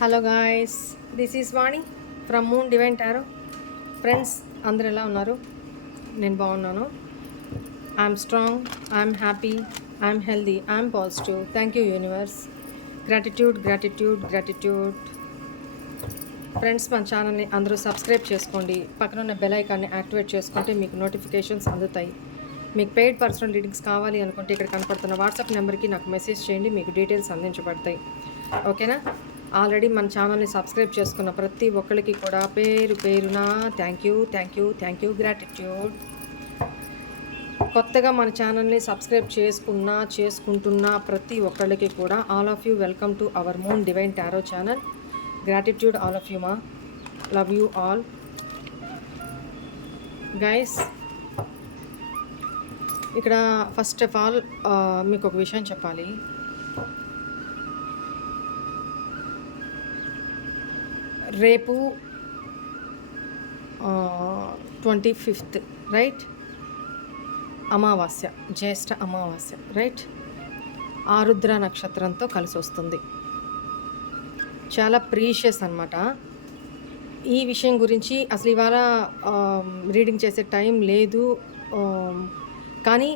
Hello guys, this is Vani from moon Divine tarot. Friends అందరు ఎలా ఉన్నారు? నేను బాగున్నాను. I'm strong, I'm happy, I'm healthy, I'm positive. Thank you universe. Gratitude gratitude gratitude. Friends, మన ఛానల్ని అందరూ subscribe చేసుకోండి. పక్కన ఉన్న బెల్ ఐకాన్ని యాక్టివేట్ చేసుకుంటే మీకు నోటిఫికేషన్స్ అందుతాయి. మీకు పెయిడ్ పర్సనల్ రీడింగ్స్ కావాలి అనుకుంటే ఇక్కడ కనపడుతున్న వాట్సాప్ నెంబర్కి నాకు మెసేజ్ చేయండి, మీకు డీటెయిల్స్ అందించబడతాయి. ఓకేనా? ఆల్రెడీ మన ఛానల్ని సబ్స్క్రైబ్ చేసుకున్న ప్రతి ఒక్కరికి కూడా పేరు పేరున థ్యాంక్ యూ గ్రాటిట్యూడ్. కొత్తగా మన ఛానల్ని సబ్స్క్రైబ్ చేసుకుంటున్న ప్రతి ఒక్కళ్ళకి కూడా all of you welcome to our Moon Divine Tarot channel. Gratitude all of you మా. Love you all guys. ఇక్కడ ఫస్ట్ ఆఫ్ ఆల్ మీకు ఒక విషయం చెప్పాలి. రేపు 25th రైట్, అమావాస్య, జ్యేష్ఠ అమావాస్య రైట్, ఆరుద్ర నక్షత్రంతో కలిసి వస్తుంది. చాలా ప్రీషియస్ అన్నమాట. ఈ విషయం గురించి అసలు ఇవాళ రీడింగ్ చేసే టైం లేదు, కానీ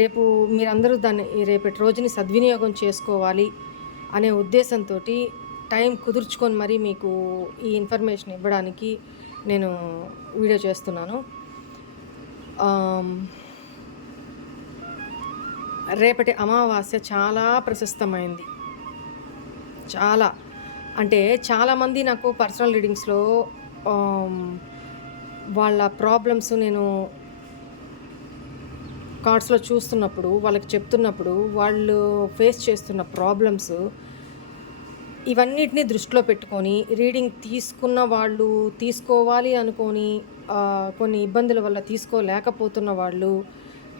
రేపు మీరందరూ దాన్ని రేపటి రోజుని సద్వినియోగం చేసుకోవాలి అనే ఉద్దేశంతో టైం కుదుర్చుకొని మరీ మీకు ఈ ఇన్ఫర్మేషన్ ఇవ్వడానికి నేను వీడియో చేస్తున్నాను. రేపటి అమావాస్య చాలా ప్రశస్తమైంది. చాలా అంటే చాలామంది నాకు పర్సనల్ రీడింగ్స్లో వాళ్ళ ప్రాబ్లమ్స్ నేను కార్డ్స్లో చూస్తున్నప్పుడు, వాళ్ళకి చెప్తున్నప్పుడు వాళ్ళు ఫేస్ చేస్తున్న ప్రాబ్లమ్స్ ఇవన్నిటిని దృష్టిలో పెట్టుకొని రీడింగ్ తీసుకున్న వాళ్ళు, తీసుకోవాలి అనుకొని కొన్ని ఇబ్బందుల వల్ల తీసుకోలేకపోతున్న వాళ్ళు,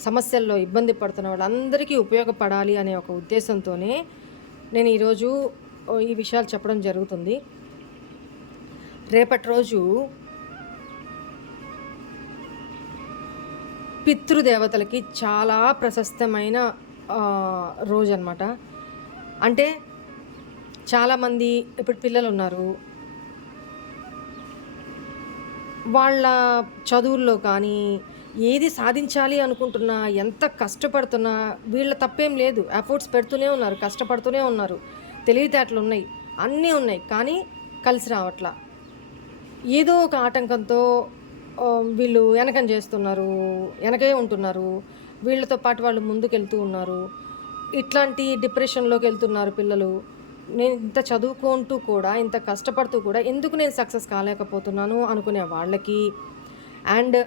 సమస్యల్లో ఇబ్బంది పడుతున్న వాళ్ళందరికీ ఉపయోగపడాలి అనే ఒక ఉద్దేశంతోనే నేను ఈరోజు ఈ విషయాలు చెప్పడం జరుగుతుంది. రేపటి రోజు పితృదేవతలకి చాలా ప్రశస్తమైన రోజు అన్నమాట. అంటే చాలామంది ఇప్పుడు పిల్లలు ఉన్నారు, వాళ్ళ చదువుల్లో కానీ ఏది సాధించాలి అనుకుంటున్నా, ఎంత కష్టపడుతున్నా, వీళ్ళ తప్పేం లేదు, ఎఫర్ట్స్ పెడుతూనే ఉన్నారు, కష్టపడుతూనే ఉన్నారు, తెలివితేటలు ఉన్నాయి, అన్నీ ఉన్నాయి, కానీ కలిసి రావట్లా. ఏదో ఒక ఆటంకంతో వీళ్ళు వెనకే ఉంటున్నారు, వీళ్ళతో పాటు వాళ్ళు ముందుకెళ్తూ ఉన్నారు. ఇట్లాంటి డిప్రెషన్లోకి వెళ్తున్నారు పిల్లలు. నేను ఇంత చదువుకుంటూ కూడా, ఇంత కష్టపడుతూ కూడా ఎందుకు నేను సక్సెస్ కాలేకపోతున్నాను అనుకునే వాళ్ళకి, అండ్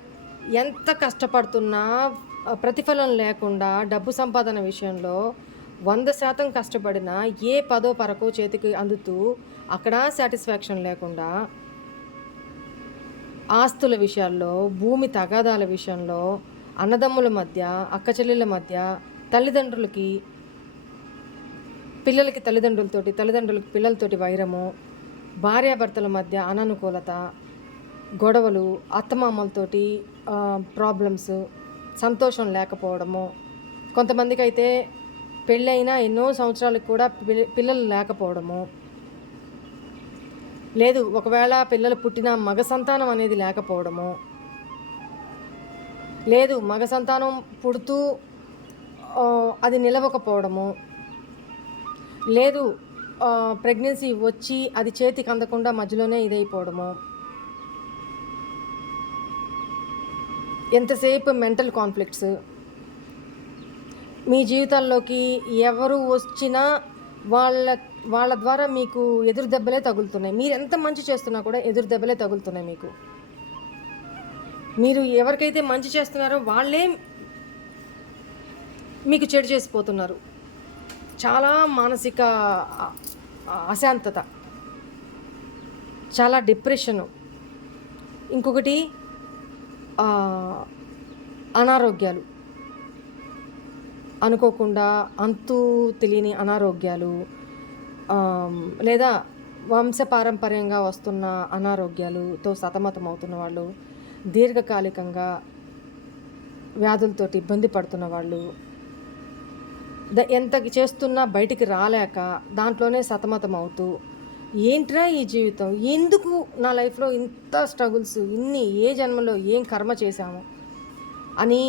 ఎంత కష్టపడుతున్నా ప్రతిఫలం లేకుండా డబ్బు సంపాదన విషయంలో 100% కష్టపడినా ఏ పదో పరకో చేతికి అందుతూ అక్కడ సాటిస్ఫాక్షన్ లేకుండా, ఆస్తుల విషయాల్లో, భూమి తగాదాల విషయంలో, అన్నదమ్ముల మధ్య, అక్కచెల్లెళ్ళ మధ్య, తల్లిదండ్రులకి పిల్లలకి తల్లిదండ్రులతోటి, తల్లిదండ్రులకి పిల్లలతోటి వైరము, భార్యాభర్తల మధ్య అననుకూలత, గొడవలు, అత్తమామలతోటి ప్రాబ్లమ్స్, సంతోషం లేకపోవడము, కొంతమందికి అయితే పెళ్ళైనా ఎన్నో సంవత్సరాలకు కూడా పిల్లలు లేకపోవడము, లేదు ఒకవేళ పిల్లలు పుట్టిన మగ సంతానం అనేది లేకపోవడము, లేదు మగ సంతానం పుడుతూ అది నిలవకపోవడము, లేదు ప్రెగ్నెన్సీ వచ్చి అది చేతికి అందకుండా మధ్యలోనే ఇదైపోవడము, ఎంతసేపు మెంటల్ కాన్ఫ్లిక్ట్స్, మీ జీవితాల్లోకి ఎవరు వచ్చినా వాళ్ళ ద్వారా మీకు ఎదురు దెబ్బలే తగులుతున్నాయి. మీరు ఎంత మంచి చేస్తున్నా కూడా ఎదురు దెబ్బలే తగులుతున్నాయి మీకు. మీరు ఎవరికైతే మంచి చేస్తున్నారో వాళ్ళే మీకు చెడు చేసిపోతున్నారు. చాలా మానసిక అశాంతత, చాలా డిప్రెషను, ఇంకొకటి అనారోగ్యాలు, అనుకోకుండా అంతు తెలియని అనారోగ్యాలు, లేదా వంశపారంపర్యంగా వస్తున్న అనారోగ్యాలతో సతమతం అవుతున్న వాళ్ళు, దీర్ఘకాలికంగా వ్యాధులతోటి ఇబ్బంది పడుతున్న వాళ్ళు, ఎంత చేస్తున్నా బయటికి రాలేక దాంట్లోనే సతమతం అవుతూ ఏంట్రా ఈ జీవితం, ఎందుకు నా లైఫ్లో ఇంత స్ట్రగుల్స్, ఏ జన్మలో ఏం కర్మ చేశాము అని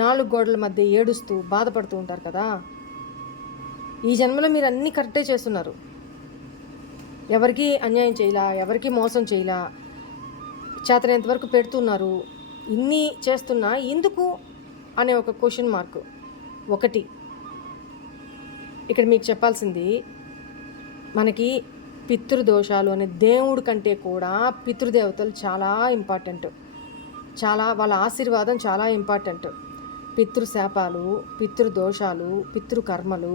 4 గోడల మధ్య ఏడుస్తూ బాధపడుతూ ఉంటారు కదా. ఈ జన్మలో మీరు అన్నీ కరెక్టే చేస్తున్నారు, ఎవరికి అన్యాయం చేయలా, ఎవరికి మోసం చేయలా, చేతనైనంతవరకు పెడుతున్నారు. ఇన్ని చేస్తున్నా ఎందుకు అనే ఒక క్వశ్చన్ మార్క్. ఒకటి ఇక్కడ మీకు చెప్పాల్సింది, మనకి పితృదోషాలు అనే దేవుడి కంటే కూడా పితృదేవతలు చాలా ఇంపార్టెంట్. వాళ్ళ ఆశీర్వాదం చాలా ఇంపార్టెంట్. పితృశాపాలు, పితృదోషాలు, పితృకర్మలు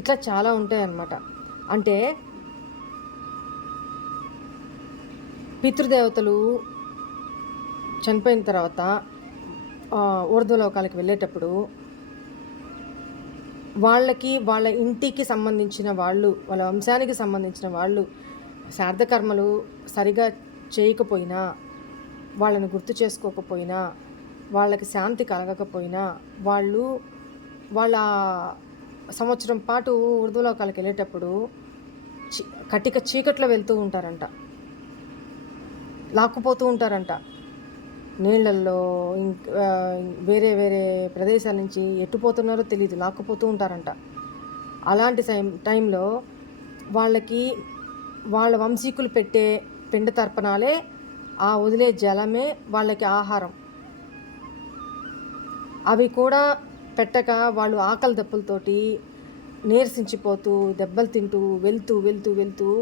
ఇట్లా చాలా ఉంటాయి అన్నమాట. అంటే పితృదేవతలు చనిపోయిన తర్వాత ఊర్ధ్వలోకాలకు వెళ్ళేటప్పుడు వాళ్ళ ఇంటికి సంబంధించిన వాళ్ళు, వాళ్ళ వంశానికి సంబంధించిన వాళ్ళు శ్రాద్ధకర్మలు సరిగా చేయకపోయినా, వాళ్ళని గుర్తు చేసుకోకపోయినా, వాళ్ళకి శాంతి కలగకపోయినా, వాళ్ళ సంవత్సరం పాటు ఊర్ధ్వలోకాలకు వెళ్ళేటప్పుడు కటిక చీకట్లో వెళ్తూ ఉంటారంట, లాక్కుపోతూ ఉంటారంట. నీళ్ళల్లో వేరే వేరే ప్రదేశాల నుంచి ఎట్టుపోతున్నారో తెలియదు, లాక్కుపోతూ ఉంటారంట. అలాంటి టైంలో వాళ్ళ వంశీకులు పెట్టే పిండ తర్పణాలే, ఆ వదిలే జలమే వాళ్ళకి ఆహారం. అవి కూడా పెట్టక వాళ్ళు ఆకలి దప్పులతోటి నీరసించిపోతూ దెబ్బలు తింటూ వెళ్తూ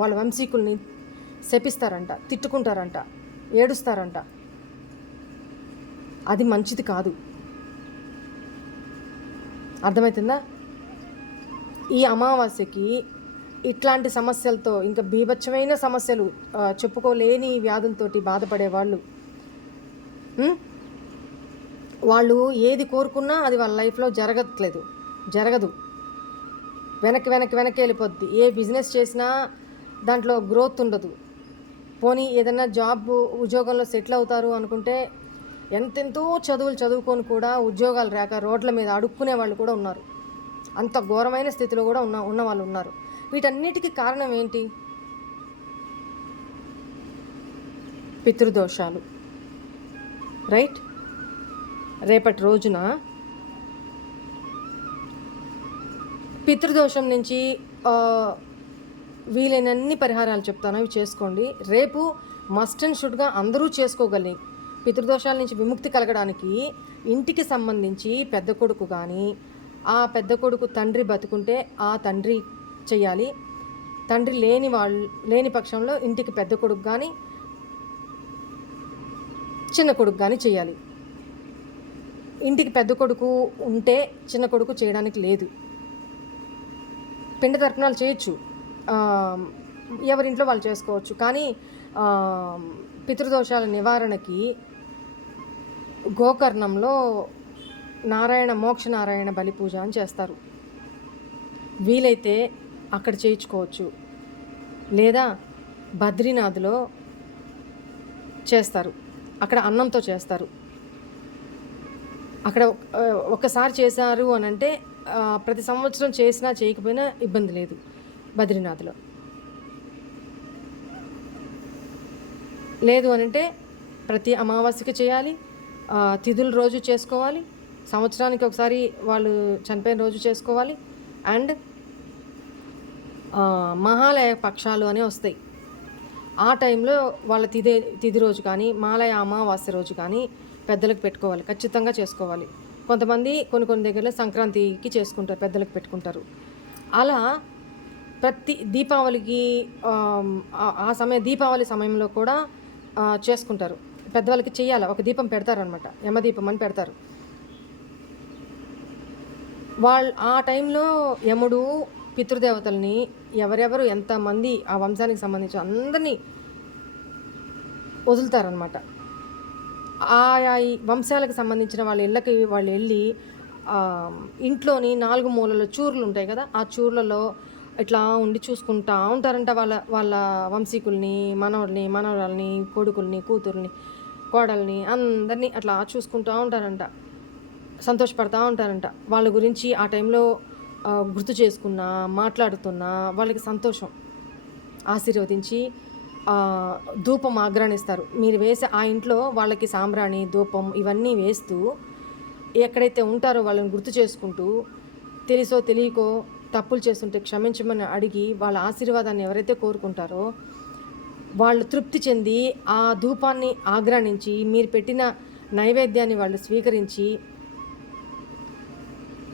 వాళ్ళ వంశీకుల్ని శపిస్తారంట, తిట్టుకుంటారంట, ఏడుస్తారంట. అది మంచిది కాదు. అర్థమవుతుందా? ఈ అమావాస్యకి ఇట్లాంటి సమస్యలతో, ఇంకా బీభత్సమైన సమస్యలు, చెప్పుకోలేని వ్యాధులతో బాధపడేవాళ్ళు, వాళ్ళు ఏది కోరుకున్నా అది వాళ్ళ లైఫ్లో జరగదు. వెనక్కి వెళ్ళిపోద్ది. ఏ బిజినెస్ చేసినా దాంట్లో గ్రోత్ ఉండదు. పోనీ ఏదైనా ఉద్యోగంలో సెటిల్ అవుతారు అనుకుంటే ఎంతెంతో చదువుకొని కూడా ఉద్యోగాలు రాక రోడ్ల మీద అడుక్కునే వాళ్ళు కూడా ఉన్నారు. అంత ఘోరమైన స్థితిలో కూడా ఉన్న వాళ్ళు ఉన్నారు. వీటన్నిటికీ కారణం ఏంటి? పితృదోషాలు. రైట్? రేపటి రోజున పితృదోషం నుంచి వీలైనన్ని పరిహారాలు చెప్తాను, అవి చేసుకోండి. రేపు మస్ట్ అండ్ షుడ్గా అందరూ చేసుకోగలి పితృదోషాల నుంచి విముక్తి కలగడానికి ఇంటికి సంబంధించి పెద్ద కొడుకు కానీ, ఆ పెద్ద కొడుకు తండ్రి బతుకుంటే ఆ తండ్రి చెయ్యాలి. తండ్రి లేని పక్షంలో ఇంటికి పెద్ద కొడుకు కానీ చిన్న కొడుకు కానీ చేయాలి. ఇంటికి పెద్ద కొడుకు ఉంటే చిన్న కొడుకు చేయడానికి లేదు. పిండ తర్పణాలు చేయొచ్చు, ఎవరింట్లో వాళ్ళు చేసుకోవచ్చు. కానీ పితృదోషాల నివారణకి గోకర్ణంలో మోక్ష నారాయణ బలి పూజ అని చేస్తారు. వీలైతే అక్కడ చేయించుకోవచ్చు, లేదా బద్రీనాథ్లో చేస్తారు. అక్కడ అన్నంతో చేస్తారు. అక్కడ ఒకసారి చేశారు అని అంటే ప్రతి సంవత్సరం చేసినా చేయకపోయినా ఇబ్బంది లేదు. బద్రీనాథ్లో లేదు అని అంటే ప్రతి అమావాస్యకి చేయాలి, తిథుల రోజు చేసుకోవాలి, సంవత్సరానికి ఒకసారి వాళ్ళు చనిపోయిన రోజు చేసుకోవాలి. అండ్ మహాలయ పక్షాలు అనే వస్తాయి. ఆ టైంలో వాళ్ళ తిథి రోజు కానీ మహాలయ అమావాస్య రోజు కానీ పెద్దలకు పెట్టుకోవాలి, ఖచ్చితంగా చేసుకోవాలి. కొంతమంది కొన్ని దగ్గరలో సంక్రాంతికి చేసుకుంటారు, పెద్దలకు పెట్టుకుంటారు. అలా ప్రతి దీపావళికి దీపావళి సమయంలో కూడా చేసుకుంటారు. పెద్దవాళ్ళకి చెయ్యాలి, ఒక దీపం పెడతారనమాట, యమదీపం అని పెడతారు. ఆ టైంలో యముడు పితృదేవతల్ని ఎవరెవరు ఎంతమంది ఆ వంశానికి సంబంధించి అందరినీ వదులుతారనమాట. ఆయా వంశాలకు సంబంధించిన వాళ్ళ ఇళ్ళకి వాళ్ళు వెళ్ళి ఇంట్లోని 4 మూలల చూర్లు ఉంటాయి కదా, ఆ చూర్లలో ఇట్లా ఉండి చూసుకుంటూ ఉంటారంట. వాళ్ళ వంశీకుల్ని, మనవరాల్ని, కొడుకుల్ని, కూతుర్ని, కోడల్ని అందరినీ అట్లా చూసుకుంటూ ఉంటారంట, సంతోషపడతా ఉంటారంట. వాళ్ళ గురించి ఆ టైంలో గుర్తు చేసుకున్నా, మాట్లాడుతున్నా వాళ్ళకి సంతోషం. ఆశీర్వదించి ధూపం ఆగ్రానిస్తారు. మీరు వేసే ఆ ఇంట్లో వాళ్ళకి సాంబ్రాణి, ధూపం ఇవన్నీ వేస్తూ ఎక్కడైతే ఉంటారో వాళ్ళని గుర్తు చేసుకుంటూ, తెలుసో తెలియకో తప్పులు చేస్తుంటే క్షమించమని అడిగి వాళ్ళ ఆశీర్వాదాన్ని ఎవరైతే కోరుకుంటారో వాళ్ళు తృప్తి చెంది ఆ ధూపాన్ని ఆగ్రానించి మీరు పెట్టిన నైవేద్యాన్ని వాళ్ళు స్వీకరించి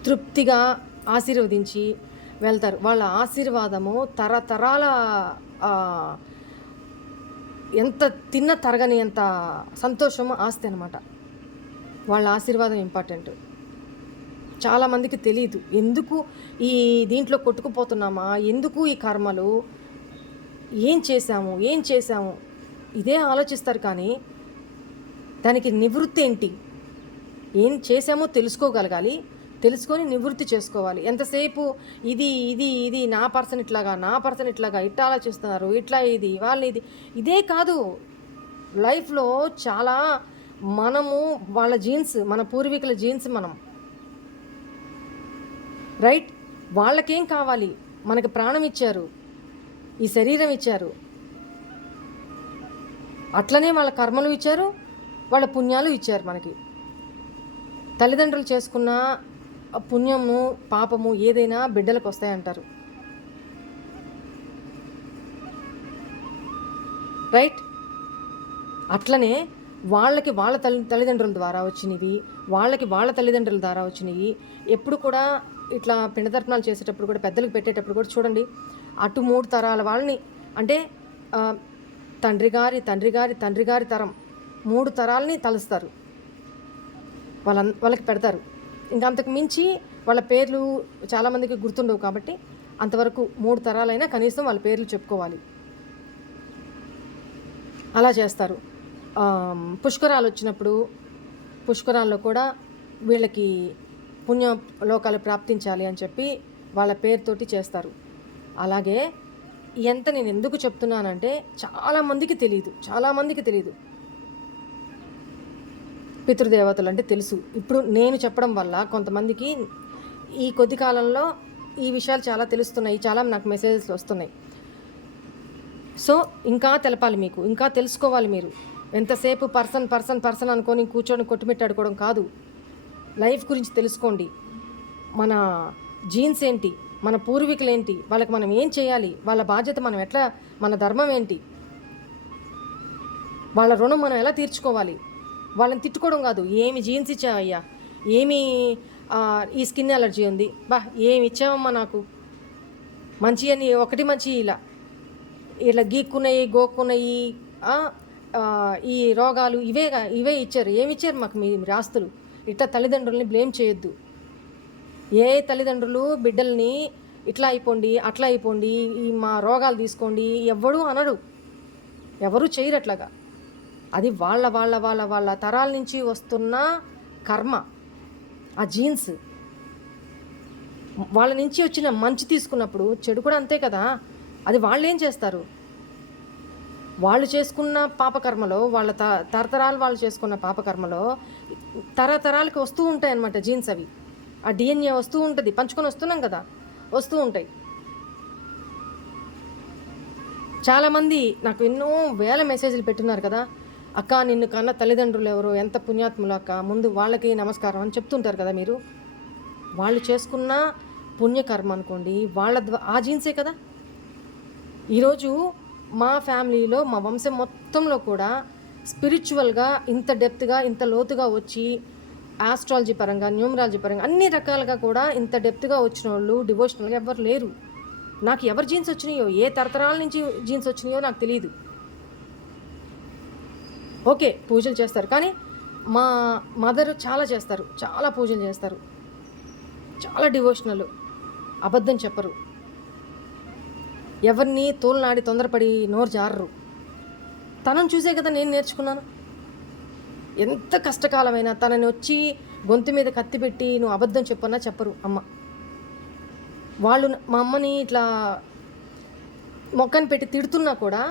తృప్తిగా ఆశీర్వదించి వెళ్తారు. వాళ్ళ ఆశీర్వాదము తరతరాల ఎంత తిన్న తరగని ఎంత సంతోషమో ఆస్తి అనమాట. వాళ్ళ ఆశీర్వాదం ఇంపార్టెంట్. చాలామందికి తెలియదు. ఎందుకు ఈ దీంట్లో కొట్టుకుపోతున్నామా, ఎందుకు ఈ కర్మలు, ఏం చేశాము ఇదే ఆలోచిస్తారు. కానీ దానికి నివృత్తి ఏంటి, ఏం చేశామో తెలుసుకోగలగాలి, తెలుసుకొని నివృత్తి చేసుకోవాలి. ఎంతసేపు ఇది ఇది ఇది నా పర్సన్ ఇట్లాగా ఇట్లా ఆలోచిస్తున్నారు, ఇట్లా ఇది వాళ్ళు ఇది ఇదే కాదు. లైఫ్లో చాలా మనము వాళ్ళ జీన్స్, మన పూర్వీకుల జీన్స్ మనం రైట్. వాళ్ళకేం కావాలి, మనకు ప్రాణం ఇచ్చారు, ఈ శరీరం ఇచ్చారు, అట్లనే వాళ్ళ కర్మలు ఇచ్చారు, వాళ్ళ పుణ్యాలు ఇచ్చారు మనకి. తల్లిదండ్రులు చేసుకున్న పుణ్యము పాపము ఏదైనా బిడ్డలకు వస్తాయంటారు రైట్. అట్లనే వాళ్ళకి వాళ్ళ తల్లిదండ్రుల ద్వారా వచ్చినవి, వాళ్ళ తల్లిదండ్రుల ద్వారా వచ్చినవి. ఎప్పుడు కూడా ఇట్లా పిండతర్పణాలు చేసేటప్పుడు కూడా, పెద్దలకు పెట్టేటప్పుడు కూడా చూడండి, అటు 3 తరాల వాళ్ళని, అంటే తండ్రి గారి తరం 3 తరాలని తలుస్తారు, వాళ్ళకి పెడతారు. ఇంకా అంతకు మించి వాళ్ళ పేర్లు చాలామందికి గుర్తుండవు కాబట్టి అంతవరకు 3 తరాలైనా కనీసం వాళ్ళ పేర్లు చెప్పుకోవాలి. అలా చేస్తారు. పుష్కరాలు వచ్చినప్పుడు పుష్కరాల్లో కూడా వీళ్ళకి పుణ్య లోకాలు ప్రాప్తించాలి అని చెప్పి వాళ్ళ పేరుతోటి చేస్తారు. అలాగే నేను ఎందుకు చెప్తున్నానంటే చాలామందికి తెలియదు. పితృదేవతలు అంటే తెలుసు. ఇప్పుడు నేను చెప్పడం వల్ల కొంతమందికి ఈ కొద్ది కాలంలో ఈ విషయాలు చాలా తెలుస్తున్నాయి, చాలా నాకు మెసేజెస్ వస్తున్నాయి. సో ఇంకా తెలపాలి మీకు, ఇంకా తెలుసుకోవాలి మీరు. ఎంతసేపు పర్సన్ అనుకొని కూర్చొని కొట్టుమిట్టాడుకోవడం కాదు. లైఫ్ గురించి తెలుసుకోండి. మన జీన్స్ ఏంటి, మన పూర్వీకులు ఏంటి, వాళ్ళకి మనం ఏం చేయాలి, వాళ్ళ బాధ్యత మనం ఎట్లా, మన ధర్మం ఏంటి, వాళ్ళ రుణం మనం ఎలా తీర్చుకోవాలి. వాళ్ళని తిట్టుకోవడం కాదు. ఏమి జీన్స్ ఇచ్చావయ్యా, ఏమి ఈ స్కిన్ అలర్జీ ఉంది, ఏమి ఇచ్చావమ్మా నాకు, మంచి అని ఒకటి మంచి ఇలా గీక్కున్నాయి గోక్కున్నాయి ఈ రోగాలు ఇవే ఇచ్చారు. ఏమి ఇచ్చారు మాకు మీ ఆస్తులు. ఇట్లా తల్లిదండ్రులని బ్లేమ్ చేయొద్దు. ఏ తల్లిదండ్రులు బిడ్డల్ని ఇట్లా అయిపోండి అట్లా అయిపోండి ఈ మా రోగాలు తీసుకోండి ఎవడూ అనడు, ఎవరూ చేయరు అట్లాగా. అది వాళ్ళ తరాల నుంచి వస్తున్న కర్మ, ఆ జీన్స్. వాళ్ళ నుంచి వచ్చిన మంచి తీసుకున్నప్పుడు చెడు కూడా అంతే కదా. అది వాళ్ళు ఏం చేస్తారు, వాళ్ళు చేసుకున్న పాపకర్మలో, వాళ్ళ తరతరాలు వాళ్ళు చేసుకున్న పాపకర్మలో తరతరాలకి వస్తూ ఉంటాయి అన్నమాట జీన్స్. అవి ఆ డిఎన్ఏ వస్తూ ఉంటుంది, పంచుకొని వస్తున్నాం కదా, వస్తూ ఉంటాయి. చాలామంది నాకు ఎన్నో వేల మెసేజ్లు పెట్టున్నారు కదా, అక్క నిన్ను కన్నా తల్లిదండ్రులు ఎవరు, ఎంత పుణ్యాత్ములు అక్క, ముందు వాళ్ళకి నమస్కారం అని చెప్తుంటారు కదా మీరు. వాళ్ళు చేసుకున్న పుణ్యకర్మ అనుకోండి, ఆ జీన్సే కదా. ఈరోజు మా ఫ్యామిలీలో, మా వంశం మొత్తంలో కూడా స్పిరిచువల్గా ఇంత డెప్త్గా, ఇంత లోతుగా వచ్చి ఆస్ట్రాలజీ పరంగా, న్యూమరాలజీ పరంగా అన్ని రకాలుగా కూడా ఇంత డెప్త్గా వచ్చిన వాళ్ళు డివోషనల్గా ఎవరు లేరు. నాకు ఎవరు జీన్స్ వచ్చినాయో, ఏ తరతరాల నుంచి జీన్స్ వచ్చినాయో నాకు తెలియదు. ఓకే, పూజలు చేస్తారు, కానీ మా మదర్ చాలా చేస్తారు, చాలా పూజలు చేస్తారు, చాలా డివోషనల్, అబద్ధం చెప్పరు, ఎవరిని తోలునాడి తొందరపడి నోరు జారరు. తనను చూసే కదా నేను నేర్చుకున్నాను. ఎంత కష్టకాలమైనా తనని వచ్చి గొంతు మీద కత్తి పెట్టి నువ్వు అబద్ధం చెప్పన్నా చెప్పరు అమ్మ. వాళ్ళు మా అమ్మని ఇట్లా మొక్కని పెట్టి తిడుతున్నా కూడా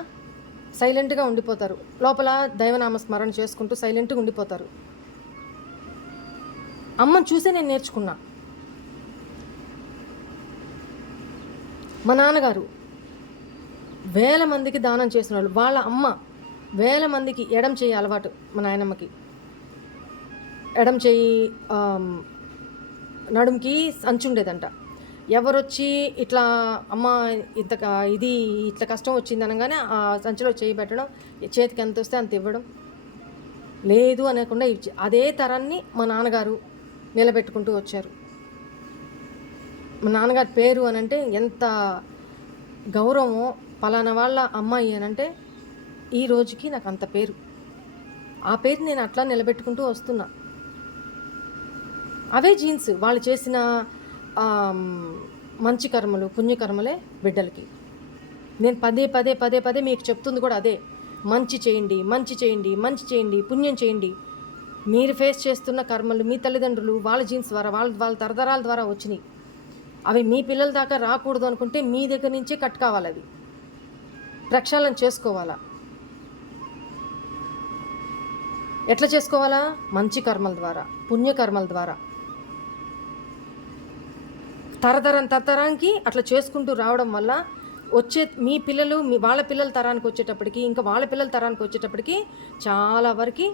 సైలెంట్గా ఉండిపోతారు, లోపల దైవనామ స్మరణ చేసుకుంటూ సైలెంట్గా ఉండిపోతారు. అమ్మని చూసే నేను నేర్చుకున్నా. మా నాన్నగారు వేల మందికి దానం చేసిన వాళ్ళు. వాళ్ళ అమ్మ వేల మందికి ఎడం చేయి అలవాటు. మా నాయనమ్మకి ఎడం చేయి నడుముకి సంచి ఉండేదంట. ఎవరొచ్చి ఇట్లా అమ్మ ఇంత ఇది ఇట్లా కష్టం వచ్చింది అనగానే ఆ సంచిలో చేయి పెట్టడం, చేతికి ఎంత వస్తే అంత ఇవ్వడం, లేదు అనకుండా ఇచ్చి అదే తరాన్ని మా నాన్నగారు నిలబెట్టుకుంటూ వచ్చారు. మా నాన్నగారి పేరు అనంటే ఎంత గౌరవమో, పలానా వాళ్ళ అమ్మాయి అనంటే ఈ రోజుకి నాకు అంత పేరు. ఆ పేరు నేను అట్లా నిలబెట్టుకుంటూ వస్తున్నా. అవే జీన్స్ వాళ్ళు చేసిన మంచి కర్మలు, పుణ్యకర్మలే బిడ్డలకి. నేను పదే పదే పదే పదే మీకు చెప్తుంది కూడా అదే. మంచి చేయండి, మంచి చేయండి, మంచి చేయండి, పుణ్యం చేయండి. మీరు ఫేస్ చేస్తున్న కర్మలు మీ తల్లిదండ్రులు వాళ్ళ జీన్స్ ద్వారా వాళ్ళ తరతరాల ద్వారా వచ్చినాయి. అవి మీ పిల్లల దాకా రాకూడదు అనుకుంటే మీ దగ్గర నుంచే కట్ కావాలి. అవి ప్రక్షాళన చేసుకోవాలా. ఎట్లా చేసుకోవాలా? మంచి కర్మల ద్వారా, పుణ్యకర్మల ద్వారా. తరతరానికి అట్లా చేసుకుంటూ రావడం వల్ల వచ్చే మీ పిల్లలు వాళ్ళ పిల్లల తరానికి వచ్చేటప్పటికి, ఇంకా వాళ్ళ పిల్లల తరానికి వచ్చేటప్పటికి చాలా వరకు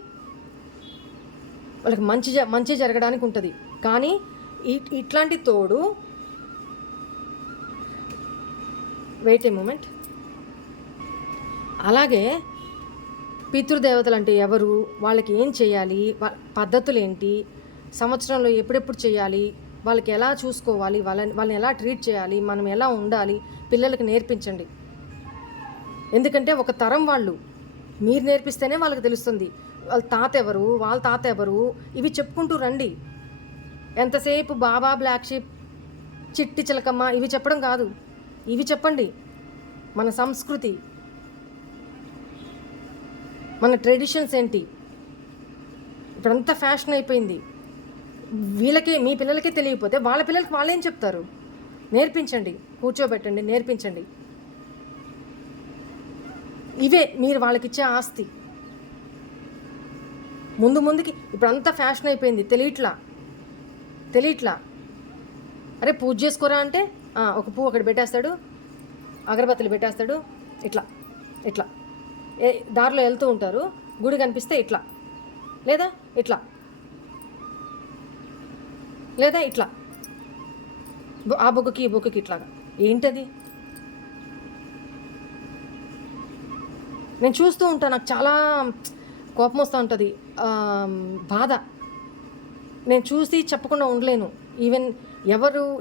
వాళ్ళకి మంచి జరగడానికి ఉంటుంది. కానీ ఇట్లాంటి తోడు, వెయిట్ ఏ మూమెంట్, అలాగే పితృదేవతలు అంటే ఎవరు, వాళ్ళకి ఏం చేయాలి, పద్ధతులు ఏంటి, సంవత్సరంలో ఎప్పుడెప్పుడు చేయాలి, వాళ్ళకి ఎలా చూసుకోవాలి, వాళ్ళని ఎలా ట్రీట్ చేయాలి, మనం ఎలా ఉండాలి, పిల్లలకి నేర్పించండి. ఎందుకంటే ఒక తరం వాళ్ళు మీరు నేర్పిస్తేనే వాళ్ళకి తెలుస్తుంది. వాళ్ళ తాత ఎవరు, వాళ్ళ తాత ఎవరు, ఇవి చెప్పుకుంటూ రండి. ఎంతసేపు బాబా, బ్లాక్ షీప్, చిట్టి చిలకమ్మ ఇవి చెప్పడం కాదు, ఇవి చెప్పండి. మన సంస్కృతి, మన ట్రెడిషన్స్ ఏంటి. ఇప్పుడంతా ఫ్యాషన్ అయిపోయింది. వీళ్ళకే, మీ పిల్లలకే తెలియకపోతే వాళ్ళ పిల్లలకి వాళ్ళేం చెప్తారు? నేర్పించండి, కూర్చోబెట్టండి, నేర్పించండి. ఇవే మీరు వాళ్ళకి ఇచ్చే ఆస్తి. ముందుకి ఇప్పుడంతా ఫ్యాషన్ అయిపోయింది, తెలియట్లా. అరే పూజ చేసుకోరా అంటే ఒక పువ్వు అక్కడ పెట్టేస్తాడు, అగరబత్తులు పెట్టేస్తాడు, ఇట్లా దారిలో వెళ్తూ ఉంటారు, గుడి కనిపిస్తే ఇట్లా, లేదా ఇట్లా ఆ బొగ్గకి ఈ బొగ్గకి ఇట్లాగా. ఏంటది? నేను చూస్తూ ఉంటాను, నాకు చాలా కోపం వస్తూ ఉంటుంది, బాధ. నేను చూసి చెప్పకుండా ఉండలేను. ఈవెన్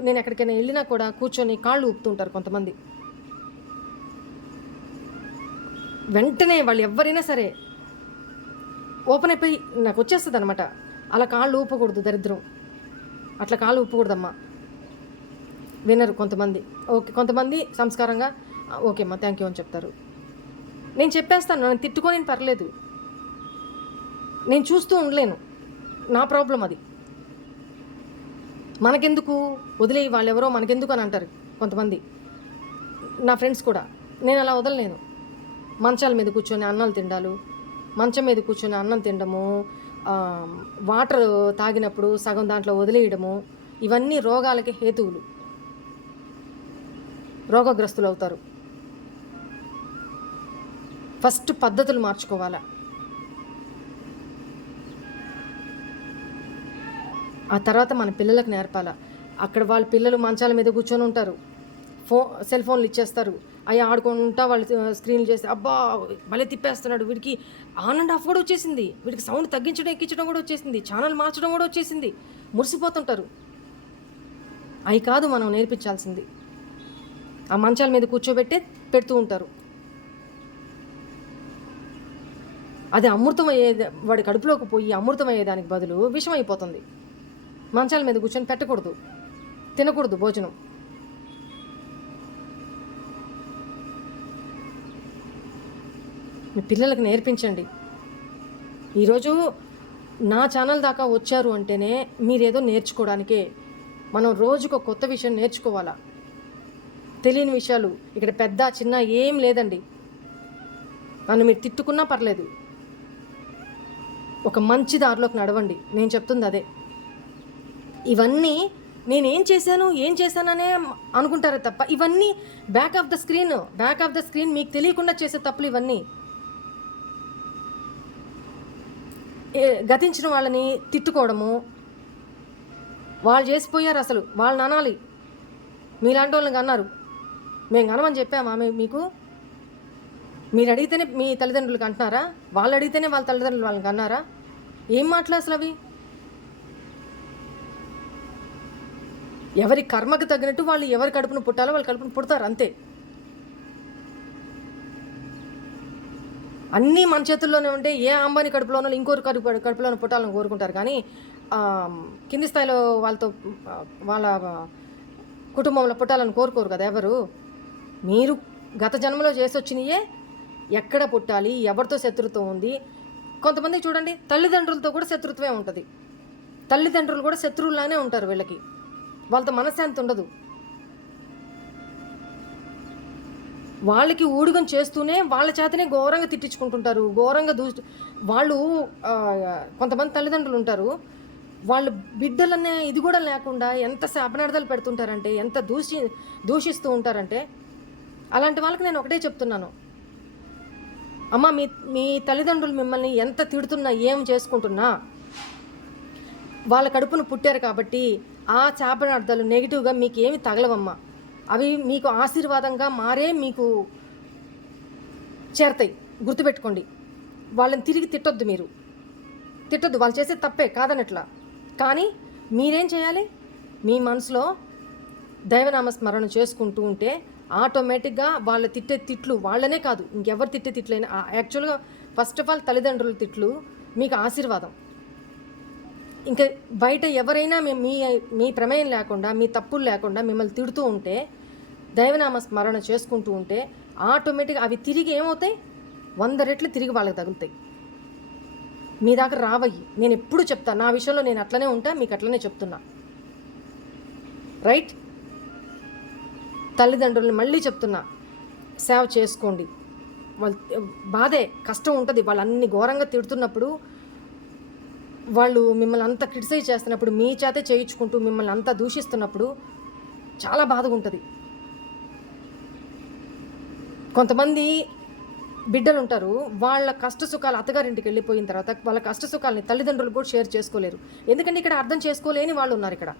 నేను ఎక్కడికైనా వెళ్ళినా కూడా కూర్చొని కాళ్ళు ఊపుతుంటారు కొంతమంది. వెంటనే వాళ్ళు ఎవరైనా సరే ఓపెన్ అయిపోయి నాకు వచ్చేస్తుంది అనమాట. అలా కాళ్ళు ఊపకూడదు, దరిద్రం. అట్లా కాళ్ళు ఊపకూడదమ్మా. వినరు కొంతమంది. ఓకే, కొంతమంది సంస్కారంగా ఓకే అమ్మా థ్యాంక్ యూ అని చెప్తారు. నేను చెప్పేస్తాను, నన్ను తిట్టుకొని పర్లేదు, నేను చూస్తూ ఉండలేను, నా ప్రాబ్లం అది. మనకెందుకు వదిలేయి, వాళ్ళెవరో మనకెందుకు అని అంటారు కొంతమంది, నా ఫ్రెండ్స్ కూడా. నేను అలా వదలలేను. మంచాల మీద కూర్చొని అన్నాలు తిండాలు, మంచం మీద కూర్చొని అన్నం తినడము, వాటర్ తాగినప్పుడు సగం దాంట్లో వదిలేయడము, ఇవన్నీ రోగాలకి హేతువులు. రోగగ్రస్తులు అవుతారు. ఫస్ట్ పద్ధతులు మార్చుకోవాలా. ఆ తర్వాత మన పిల్లలకు నేర్పాలా. అక్కడ వాళ్ళ పిల్లలు మంచాల మీద కూర్చొని ఉంటారు, సెల్ ఫోన్లు ఇచ్చేస్తారు, అవి ఆడుకుంటా వాళ్ళు స్క్రీన్లు చేస్తే అబ్బా భలే తిప్పేస్తున్నాడు, వీడికి ఆన్ అండ్ ఆఫ్ కూడా వచ్చేసింది, వీడికి సౌండ్ తగ్గించడం ఎక్కించడం కూడా వచ్చేసింది, ఛానల్ మార్చడం కూడా వచ్చేసింది, మురిసిపోతుంటారు. అవి కాదు మనం నేర్పించాల్సింది. ఆ మంచాల మీద కూర్చోబెట్టే పెడుతూ ఉంటారు. అది అమృతం అయ్యేది, వాడి కడుపులోకి పోయి అమృతం అయ్యేదానికి బదులు విషం అయిపోతుంది. మంచాల మీద కూర్చొని పెట్టకూడదు, తినకూడదు భోజనం. మీ పిల్లలకు నేర్పించండి. ఈరోజు నా ఛానల్ దాకా వచ్చారు అంటేనే మీరేదో నేర్చుకోవడానికే. మనం రోజుకు కొత్త విషయం నేర్చుకోవాలా. తెలియని విషయాలు ఇక్కడ పెద్ద చిన్న ఏం లేదండి. నన్ను మీరు తిట్టుకున్నా పర్లేదు, ఒక మంచి దారిలోకి నడవండి. నేను చెప్తుంది అదే. ఇవన్నీ నేనేం చేశాను, ఏం చేశాననే అనుకుంటారే తప్ప ఇవన్నీ బ్యాక్ ఆఫ్ ద స్క్రీన్ మీకు తెలియకుండా చేసే తప్పులు ఇవన్నీ. గతించిన వాళ్ళని తిట్టుకోవడము, వాళ్ళు చేసిపోయారు, అసలు వాళ్ళని అనాలి. మీలాంటి వాళ్ళని అన్నారు, మేము కనమని చెప్పామా మీకు? మీరు అడిగితేనే మీ తల్లిదండ్రులకు అంటున్నారా? వాళ్ళు అడిగితేనే వాళ్ళ తల్లిదండ్రులు వాళ్ళకి అన్నారా? ఏం మాటలు అసలు అవి? ఎవరి కర్మకు తగినట్టు వాళ్ళు ఎవరి కడుపును పుట్టాలో వాళ్ళు కడుపును పుడతారు, అంతే. అన్నీ మన చేతుల్లోనే ఉంటే ఏ అంబానీ కడుపులోనో ఇంకోరు కడుపులోనో పుట్టాలని కోరుకుంటారు, కానీ కింది స్థాయిలో వాళ్ళ కుటుంబంలో పుట్టాలని కోరుకోరు కదా ఎవరు. మీరు గత జన్మలో చేసి వచ్చినయే ఎక్కడ పుట్టాలి, ఎవరితో శత్రుత్వం ఉంది. కొంతమంది చూడండి, తల్లిదండ్రులతో కూడా శత్రుత్వమే ఉంటుంది. తల్లిదండ్రులు కూడా శత్రువులానే ఉంటారు వీళ్ళకి, వాళ్ళతో మనశ్శాంతి ఉండదు. వాళ్ళకి ఊడిగం చేస్తూనే వాళ్ళ చేతనే ఘోరంగా తిట్టించుకుంటుంటారు, ఘోరంగా వాళ్ళు కొంతమంది తల్లిదండ్రులు ఉంటారు, వాళ్ళు బిడ్డలనే ఇది కూడా లేకుండా ఎంత శాపనార్థాలు పెడుతుంటారంటే, ఎంత దూషిస్తూ ఉంటారంటే. అలాంటి వాళ్ళకి నేను ఒకటే చెప్తున్నాను, అమ్మ మీ తల్లిదండ్రులు మిమ్మల్ని ఎంత తిడుతున్నా ఏం చేసుకుంటున్నా వాళ్ళ కడుపును పుట్టారు కాబట్టి ఆ శాపనార్థాలు నెగిటివ్గా మీకు ఏమి తగలవమ్మా. అవి మీకు ఆశీర్వాదంగా మారే మీకు చేరతాయి, గుర్తుపెట్టుకోండి. వాళ్ళని తిరిగి తిట్టొద్దు, మీరు తిట్టొద్దు, వాళ్ళు చేసే తప్పే కాదనట్లా. కానీ మీరేం చేయాలి, మీ మనసులో దైవనామ స్మరణ చేసుకుంటూ ఉంటే ఆటోమేటిక్గా వాళ్ళ తిట్టే తిట్లు, వాళ్ళనే కాదు ఇంకెవరు తిట్టే తిట్లైనా, యాక్చువల్గా ఫస్ట్ ఆఫ్ ఆల్ తల్లిదండ్రుల తిట్లు మీకు ఆశీర్వాదం. ఇంకా బయట ఎవరైనా మీ ప్రమేయం లేకుండా, మీ తప్పులు లేకుండా మిమ్మల్ని తిడుతూ ఉంటే, దైవనామ స్మరణ చేసుకుంటూ ఉంటే ఆటోమేటిక్గా అవి తిరిగి ఏమవుతాయి, 100 రెట్లు తిరిగి వాళ్ళకి తగులుతాయి, మీ దాకా రావయ్యి. నేను ఎప్పుడు చెప్తాను, నా విషయంలో నేను అట్లనే ఉంటా, మీకు అట్లనే చెప్తున్నా, రైట్. తల్లిదండ్రులని మళ్ళీ చెప్తున్నా, సేవ చేసుకోండి. వాళ్ళు బాధే, కష్టం ఉంటుంది, వాళ్ళు అన్ని ఘోరంగా తిడుతున్నప్పుడు, వాళ్ళు మిమ్మల్ని అంతా క్రిటిసైజ్ చేస్తున్నప్పుడు, మీ చేతే చేయించుకుంటూ మిమ్మల్ని అంతా దూషిస్తున్నప్పుడు చాలా బాధగా ఉంటుంది. కొంతమంది బిడ్డలు ఉంటారు, వాళ్ళ కష్ట సుఖాలు అత్తగారింటికి వెళ్ళిపోయిన తర్వాత వాళ్ళ కష్ట సుఖాలని తల్లిదండ్రులు కూడా షేర్ చేసుకోలేరు. ఎందుకంటే ఇక్కడ అర్థం చేసుకోలేని వాళ్ళు ఉన్నారు. ఇక్కడ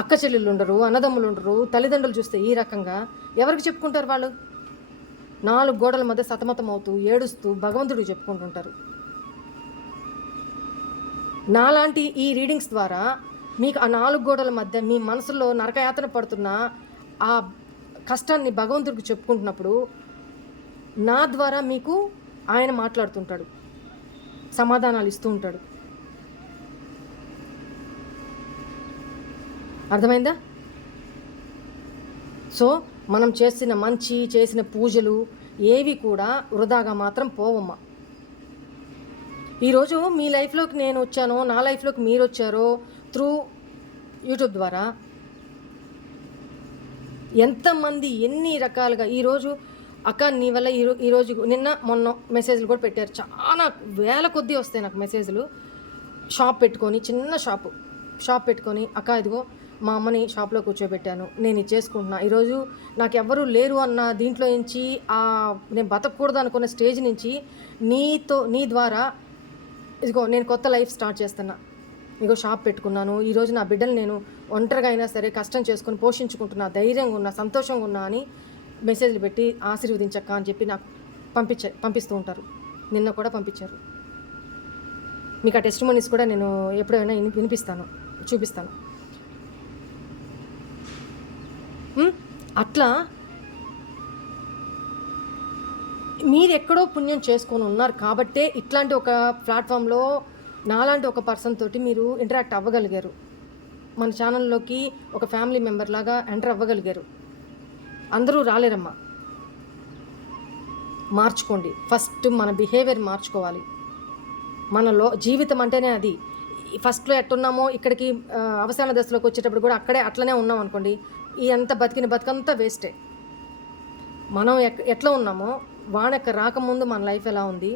అక్క చెల్లెళ్ళు ఉండరు, అన్నదమ్ములు ఉండరు. తల్లిదండ్రులు చూస్తే ఈ రకంగా ఎవరికి చెప్పుకుంటారు? వాళ్ళు 4 గోడల మధ్య సతమతం అవుతూ ఏడుస్తూ భగవంతుడికి చెప్పుకుంటుంటారు. నాలాంటి ఈ రీడింగ్స్ ద్వారా మీకు ఆ 4 గోడల మధ్య మీ మనసులో నరకయాతన పడుతున్న ఆ కష్టాన్ని భగవంతుడికి చెప్పుకుంటున్నప్పుడు నా ద్వారా మీకు ఆయన మాట్లాడుతుంటాడు, సమాధానాలు ఇస్తూ ఉంటాడు. అర్థమైందా? సో మనం చేసిన పూజలు ఏవి కూడా వృధాగా మాత్రం పోవమ్మా. ఈరోజు మీ లైఫ్లోకి నేను వచ్చానో, నా లైఫ్లోకి మీరు వచ్చారో త్రూ యూట్యూబ్ ద్వారా. ఎంతమంది ఎన్ని రకాలుగా ఈరోజు అక్క నీ వల్ల ఈరోజు నిన్న మొన్న మెసేజ్లు కూడా పెట్టారు, చాలా వేల కొద్దీ వస్తాయి నాకు మెసేజ్లు. షాప్ పెట్టుకొని, చిన్న షాప్ పెట్టుకొని, అక్క ఇదిగో మా అమ్మని షాప్లో కూర్చోబెట్టాను, నేను ఇది చేసుకుంటున్నా, ఈరోజు నాకు ఎవ్వరూ లేరు అన్న దీంట్లో నుంచి, నేను బతకూడదు అనుకున్న స్టేజ్ నుంచి నీ ద్వారా ఇదిగో నేను కొత్త లైఫ్ స్టార్ట్ చేస్తున్నా, ఇగో షాప్ పెట్టుకున్నాను, ఈరోజు నా బిడ్డలు నేను ఒంటరిగా అయినా సరే కష్టం చేసుకొని పోషించుకుంటున్నా, ధైర్యంగా ఉన్నా, సంతోషంగా ఉన్నా అని మెసేజ్లు పెట్టి ఆశీర్వదించక్క అని చెప్పి నాకు పంపిస్తూ ఉంటారు. నిన్న కూడా పంపించారు. మీకు ఆ టెస్టిమోనీస్ కూడా నేను ఎప్పుడైనా వినిపిస్తాను, చూపిస్తాను. అట్లా మీరు ఎక్కడో పుణ్యం చేసుకొని ఉన్నారు కాబట్టే ఇట్లాంటి ఒక ప్లాట్ఫామ్లో నాలాంటి ఒక పర్సన్ తోటి మీరు ఇంటరాక్ట్ అవ్వగలిగారు, మన ఛానల్లోకి ఒక ఫ్యామిలీ మెంబర్ లాగా ఎంటర్ అవ్వగలిగారు. అందరూ రాలేరమ్మా. మార్చుకోండి. ఫస్ట్ మన బిహేవియర్ మార్చుకోవాలి. మనలో జీవితం అంటేనే అది. ఫస్ట్లో ఎట్టున్నామో ఇక్కడికి అవసాన దశలోకి వచ్చేటప్పుడు కూడా అట్లనే ఉన్నాం అనుకోండి, ఈ అంత బతికంతా వేస్టే. మనం ఎట్లా ఉన్నామో వానక రాకముందు మన లైఫ్ ఎలా ఉంది,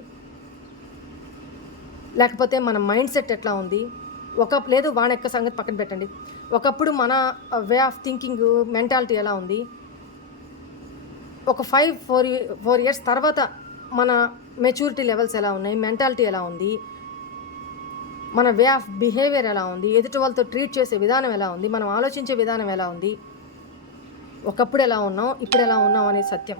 లేకపోతే మన మైండ్ సెట్ ఎట్లా ఉంది, లేదు వాని యొక్క సంగతి పక్కన పెట్టండి. ఒకప్పుడు మన వే ఆఫ్ థింకింగ్, మెంటాలిటీ ఎలా ఉంది, ఒక 4 ఇయర్స్ తర్వాత మన మెచ్యూరిటీ లెవెల్స్ ఎలా ఉన్నాయి, మెంటాలిటీ ఎలా ఉంది, మన వే ఆఫ్ బిహేవియర్ ఎలా ఉంది, ఎదుటి వాళ్ళతో ట్రీట్ చేసే విధానం ఎలా ఉంది, మనం ఆలోచించే విధానం ఎలా ఉంది, ఒకప్పుడు ఎలా ఉన్నాం, ఇప్పుడు ఎలా ఉన్నాం అనేది సత్యం.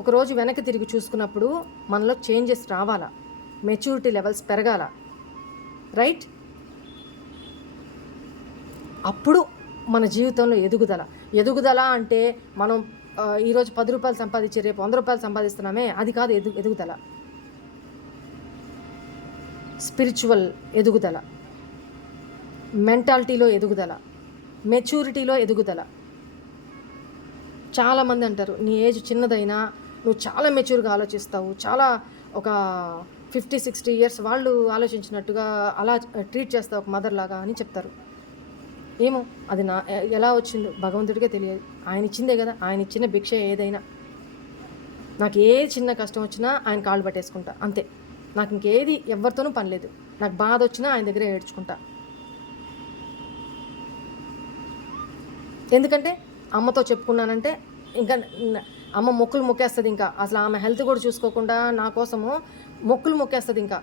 ఒకరోజు వెనక్కి తిరిగి చూసుకున్నప్పుడు మనలో చేంజెస్ రావాలా, మెచ్యూరిటీ లెవెల్స్ పెరగాల, రైట్? అప్పుడు మన జీవితంలో ఎదుగుదల అంటే మనం ఈరోజు 10 రూపాయలు సంపాదించి రేపు 100 రూపాయలు సంపాదిస్తున్నామే, అది కాదు ఎదుగుదల. స్పిరిచువల్ ఎదుగుదల, మెంటాలిటీలో ఎదుగుదల, మెచ్యూరిటీలో ఎదుగుదల. చాలామంది అంటారు, నీ ఏజ్ చిన్నదైనా నువ్వు చాలా మెచ్యూర్గా ఆలోచిస్తావు, చాలా ఒక 50-60 ఇయర్స్ వాళ్ళు ఆలోచించినట్టుగా అలా ట్రీట్ చేస్తావు ఒక మదర్ లాగా అని చెప్తారు. ఏమో అది ఎలా వచ్చిందో భగవంతుడికే తెలియదు. ఆయన ఇచ్చిందే కదా, ఆయన ఇచ్చిన భిక్ష ఏదైనా. నాకు ఏ చిన్న కష్టం వచ్చినా ఆయన కాళ్ళు పట్టేసుకుంటా, అంతే. నాకు ఇంకేది ఎవరితోనూ పని లేదు. నాకు బాధ వచ్చినా ఆయన దగ్గరే ఏడ్చుకుంటా. ఎందుకంటే అమ్మతో చెప్పుకున్నానంటే ఇంకా అమ్మ మొక్కులు మొక్కేస్తుంది. ఇంకా అసలు ఆమె హెల్త్ కూడా చూసుకోకుండా నా కోసము మొక్కులు మొక్కేస్తుంది. ఇంకా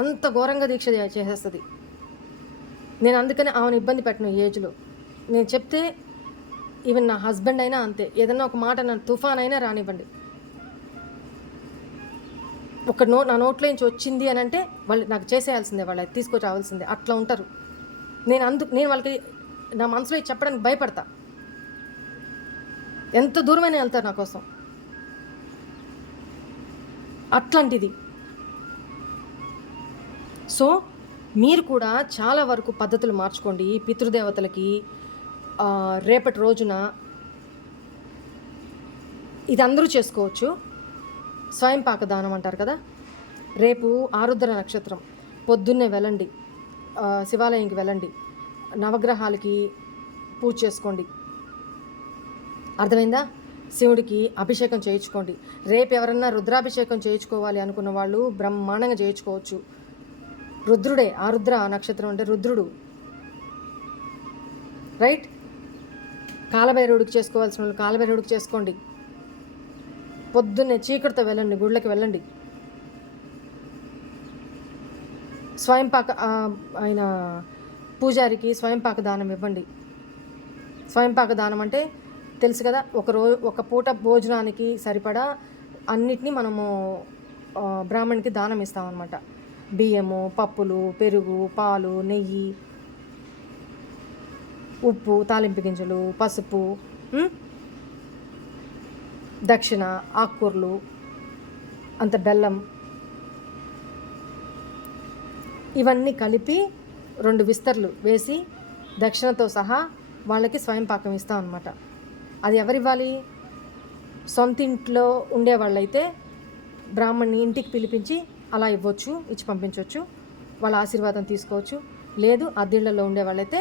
అంత ఘోరంగా దీక్ష చేసేస్తుంది. నేను అందుకని ఆమెను ఇబ్బంది పెట్టను ఈ ఏజ్లో. నేను చెప్తే ఈవెన్ నా హస్బెండ్ అయినా అంతే, ఏదన్నా ఒక మాట నా తుఫాన్ అయినా రానివ్వండి, నా నోట్లో నుంచి వచ్చింది అని అంటే వాళ్ళు నాకు చేసేయాల్సిందే, వాళ్ళు తీసుకొని రావాల్సిందే, అట్లా ఉంటారు. నేను వాళ్ళకి నా మనసులో చెప్పడానికి భయపడతా. ఎంత దూరమైనా వెళ్తారు నా కోసం. అట్లాంటిది. సో మీరు కూడా చాలా వరకు పద్ధతులు మార్చుకోండి. పితృదేవతలకి రేపటి రోజున ఇది అందరూ చేసుకోవచ్చు. స్వయం పాక దానం అంటారు కదా. రేపు ఆరుద్ర నక్షత్రం, పొద్దున్నే వెళ్ళండి, శివాలయంకి వెళ్ళండి, నవగ్రహాలకి పూజ చేసుకోండి. అర్థమైందా? శివుడికి అభిషేకం చేయించుకోండి. రేపు ఎవరన్నా రుద్రాభిషేకం చేయించుకోవాలి అనుకున్న వాళ్ళు బ్రహ్మాండంగా చేయించుకోవచ్చు. రుద్రుడే, ఆరుద్ర నక్షత్రం అంటే రుద్రుడు, రైట్? కాలభైరవుడికి చేసుకోవాల్సిన వాళ్ళు కాలభైరవుడికి చేసుకోండి. పొద్దున్నే చీకటితో వెళ్ళండి, గుళ్ళకి వెళ్ళండి. స్వయంపాక ఆయన పూజారికి స్వయంపాక దానం ఇవ్వండి. స్వయంపాక దానం అంటే తెలుసు కదా, ఒక పూట భోజనానికి సరిపడా అన్నిటినీ మనము బ్రాహ్మణ్కి దానం ఇస్తామన్నమాట. బియ్యము, పప్పులు, పెరుగు, పాలు, నెయ్యి, ఉప్పు, తాలింపు గింజలు, పసుపు, దక్షిణ, ఆకుకూరలు, అంత బెల్లం, ఇవన్నీ కలిపి 2 విస్తర్లు వేసి దక్షిణతో సహా వాళ్ళకి స్వయం పాకం ఇస్తాం అన్నమాట. అది ఎవరివ్వాలి? సొంత ఇంట్లో ఉండేవాళ్ళైతే బ్రాహ్మణ్ణి ఇంటికి పిలిపించి అలా ఇవ్వచ్చు, ఇచ్చి పంపించవచ్చు, వాళ్ళ ఆశీర్వాదం తీసుకోవచ్చు. లేదు అద్దెళ్లలో ఉండేవాళ్ళైతే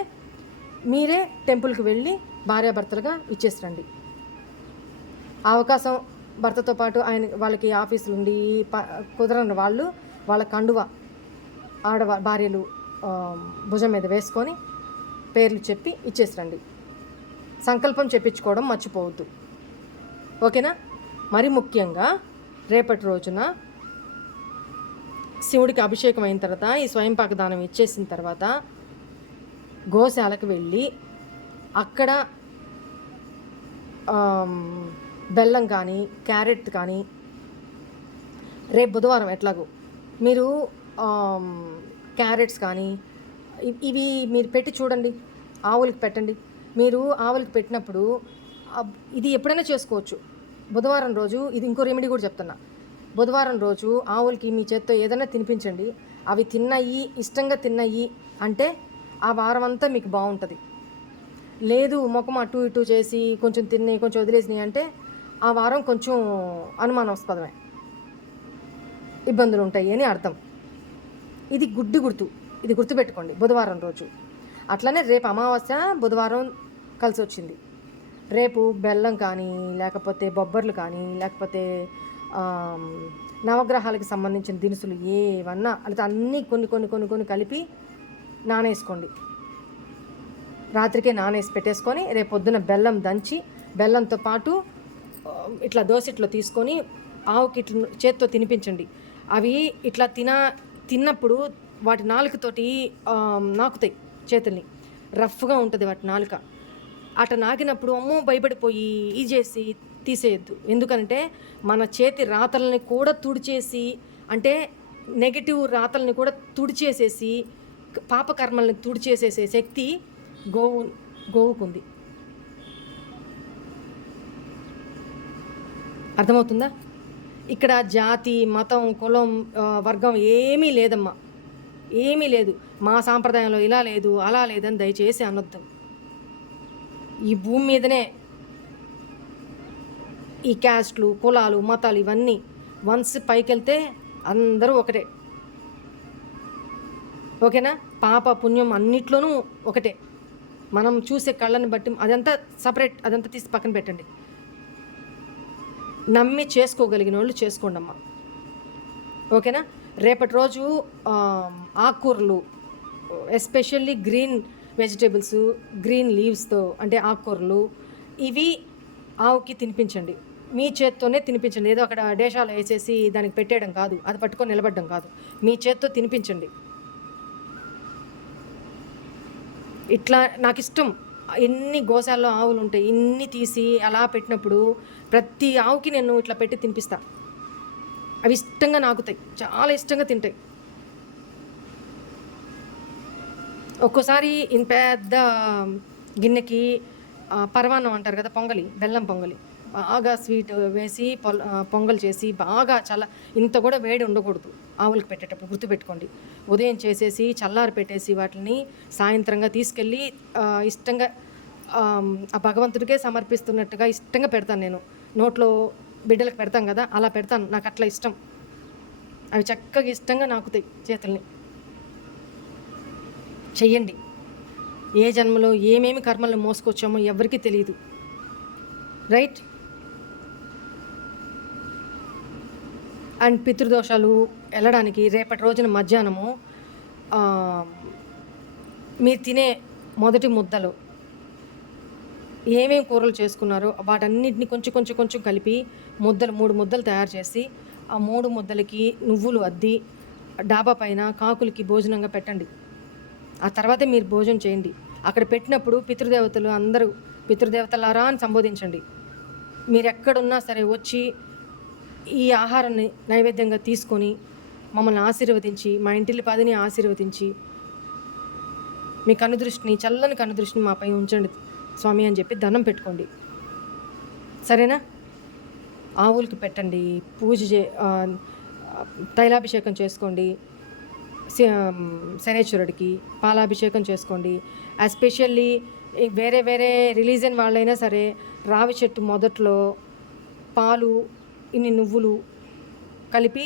మీరే టెంపుల్కి వెళ్ళి భార్యాభర్తలుగా ఇచ్చేసిరండి. ఆ అవకాశం భర్తతో పాటు వాళ్ళకి ఆఫీసులు ఉండి కుదరని వాళ్ళు వాళ్ళ కండువ భార్యలు భుజం మీద వేసుకొని పేర్లు చెప్పి ఇచ్చేసిరండి. సంకల్పం చెప్పించుకోవడం మర్చిపోవద్దు, ఓకేనా? మరి ముఖ్యంగా రేపటి రోజున శివుడికి అభిషేకం అయిన తర్వాత ఈ స్వయంపాక దానం ఇచ్చేసిన తర్వాత గోశాలకు వెళ్ళి అక్కడ బెల్లం కానీ క్యారెట్ కానీ, రేపు బుధవారం ఎట్లాగో మీరు క్యారెట్స్ కానీ ఇవి మీరు పెట్టి చూడండి, ఆవులకి పెట్టండి. మీరు ఆవులకి పెట్టినప్పుడు ఇది ఎప్పుడైనా చేసుకోవచ్చు. బుధవారం రోజు ఇది ఇంకో రెమెడీ కూడా చెప్తున్నా. బుధవారం రోజు ఆవులకి మీ చేత్తో ఏదైనా తినిపించండి. అవి తిన్నాయి, ఇష్టంగా తిన్నాయి అంటే ఆ వారం అంతా మీకు బాగుంటుంది. లేదు ముఖం అటు ఇటు చేసి కొంచెం తిన్నాయి కొంచెం వదిలేసినాయి అంటే ఆ వారం కొంచెం అనుమానాస్పదమే, ఇబ్బందులు ఉంటాయి అని అర్థం. ఇది గుర్తు, ఇది గుర్తుపెట్టుకోండి బుధవారం రోజు. అట్లనే రేపు అమావాస్య బుధవారం కలిసి వచ్చింది. రేపు బెల్లం కానీ లేకపోతే బొబ్బర్లు కానీ లేకపోతే నవగ్రహాలకు సంబంధించిన దినుసులు ఏవన్నా అంటే అన్నీ కొన్ని కలిపి నానేసుకోండి. రాత్రికే నానేసి పెట్టేసుకొని రేపు పొద్దున బెల్లం దంచి బెల్లంతో పాటు ఇట్లా దోసెట్లో తీసుకొని ఆవుకి ఇట్లా చేత్తో తినిపించండి. అవి ఇట్లా తిన్నప్పుడు వాటి నాలుకతోటి నాకుతాయి చేతుల్ని. రఫ్గా ఉంటుంది వాటి నాలుక. అట్లా నాకినప్పుడు అమ్మో భయపడిపోయి ఇది చేసి తీసేయద్దు. ఎందుకంటే మన చేతి రాతల్ని కూడా తుడిచేసి, అంటే నెగిటివ్ రాతల్ని కూడా తుడిచేసేసి, పాపకర్మల్ని తుడిచేసేసే శక్తి గోవుకుంది. అర్థమవుతుందా? ఇక్కడ జాతి, మతం, కులం, వర్గం ఏమీ లేదమ్మా, ఏమీ లేదు. మా సాంప్రదాయంలో ఇలా లేదు అలా లేదని దయచేసి అనొద్దు. ఈ భూమి మీదనే ఈ క్యాస్ట్లు, కులాలు, మతాలు ఇవన్నీ వన్స్ పైకి వెళ్తే అందరూ ఒకటే. ఓకేనా? పాప పుణ్యం అన్నిట్లోనూ ఒకటే. మనం చూసే కళ్ళని బట్టి అదంతా సపరేట్, అదంతా తీసి పక్కన పెట్టండి. నమ్మి చేసుకోగలిగిన వాళ్ళు చేసుకోండి అమ్మా. ఓకేనా? రేపటి రోజు ఆకుకూరలు, ఎస్పెషల్లీ గ్రీన్ వెజిటేబుల్స్, గ్రీన్ లీవ్స్తో అంటే ఆకుకూరలు, ఇవి ఆవుకి తినిపించండి. మీ చేత్తోనే తినిపించండి. ఏదో అక్కడ డేషాలు వేసేసి దానికి పెట్టేయడం కాదు, అది పట్టుకొని నిలబడడం కాదు. మీ చేత్తో తినిపించండి. ఇట్లా నాకు ఇష్టం. ఎన్ని గోశాల్లో ఆవులు ఉంటాయి, ఇన్ని తీసి అలా పెట్టినప్పుడు ప్రతి ఆవుకి నేను ఇట్లా పెట్టి తినిపిస్తా. అవి ఇష్టంగా నాకుతాయి, చాలా ఇష్టంగా తింటాయి. ఒక్కోసారి ఇంత పెద్ద గిన్నెకి పరమాన్నం అంటారు కదా, పొంగలి, బెల్లం పొంగలి, బాగా స్వీట్ వేసి పొంగల్ చేసి బాగా చాలా, ఇంత కూడా వేడి ఉండకూడదు ఆవులకు పెట్టేటప్పుడు, గుర్తుపెట్టుకోండి. ఉదయం చేసేసి చల్లారి పెట్టేసి వాటిని సాయంత్రంగా తీసుకెళ్ళి ఇష్టంగా ఆ భగవంతుడికే సమర్పిస్తున్నట్టుగా ఇష్టంగా పెడతాను నేను. నోట్లో బిడ్డలకు పెడతాం కదా, అలా పెడతాను. నాకు అట్లా ఇష్టం. అవి చక్కగా ఇష్టంగా నాకుతాయి చేతుల్ని. చెయ్యండి. ఏ జన్మలో ఏమేమి కర్మలను మోసుకొచ్చామో ఎవరికీ తెలియదు. రైట్? అండ్ పితృదోషాలు వెళ్ళడానికి రేపటి రోజున మధ్యాహ్నము మీరు తినే మొదటి ముద్దలు ఏమేమి కూరలు చేసుకున్నారో వాటన్నిటిని కొంచెం కొంచెం కొంచెం కలిపి ముద్దలు 3 ముద్దలు తయారు చేసి ఆ 3 ముద్దలకి నువ్వులు అద్ది డాబా పైన కాకులకి భోజనంగా పెట్టండి. ఆ తర్వాతే మీరు భోజనం చేయండి. అక్కడ పెట్టినప్పుడు పితృదేవతలు అందరూ పితృదేవతలారా అని సంబోధించండి. మీరు ఎక్కడున్నా సరే వచ్చి ఈ ఆహారాన్ని నైవేద్యంగా తీసుకొని మమ్మల్ని ఆశీర్వదించి, మా ఇంటిల్లి పాదిని ఆశీర్వదించి, మీ కనుదృష్టిని, చల్లని కనుదృష్టిని మాపై ఉంచండి స్వామి అని చెప్పి దండం పెట్టుకోండి. సరేనా? ఆవులకి పెట్టండి, తైలాభిషేకం చేసుకోండి, శనేశ్వరుడికి పాలాభిషేకం చేసుకోండి. ఎస్పెషల్లీ వేరే వేరే రిలీజన్ వాళ్ళైనా సరే రావి చెట్టు మొదట్లో పాలు, ఇన్ని నువ్వులు కలిపి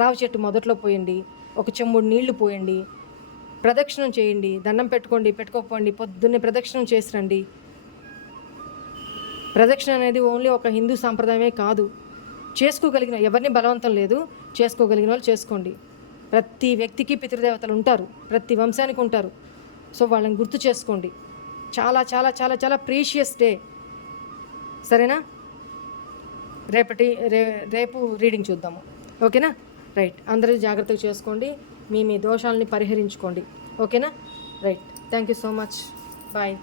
రావి చెట్టు మొదట్లో పోయండి. ఒక చెంబుడు నీళ్లు పోయండి. ప్రదక్షిణం చేయండి, దండం పెట్టుకోండి, పెట్టుకోకపోండి, పొద్దున్నే ప్రదక్షిణం చేసి రండి. ప్రదక్షిణ అనేది ఓన్లీ ఒక హిందూ సాంప్రదాయమే కాదు. చేసుకోగలిగిన, ఎవరిని బలవంతం లేదు, చేసుకోగలిగిన వాళ్ళు చేసుకోండి. ప్రతి వ్యక్తికి పితృదేవతలు ఉంటారు, ప్రతి వంశానికి ఉంటారు. సో వాళ్ళని గుర్తు చేసుకోండి. చాలా చాలా చాలా చాలా ప్రీషియస్ డే. సరేనా? రేపు రీడింగ్ చూద్దాము. ఓకేనా? రైట్. అందరూ జాగ్రత్తగా చేసుకోండి, మీ దోషాలని పరిహరించుకోండి. ఓకేనా? Right. Thank you so much. Bye.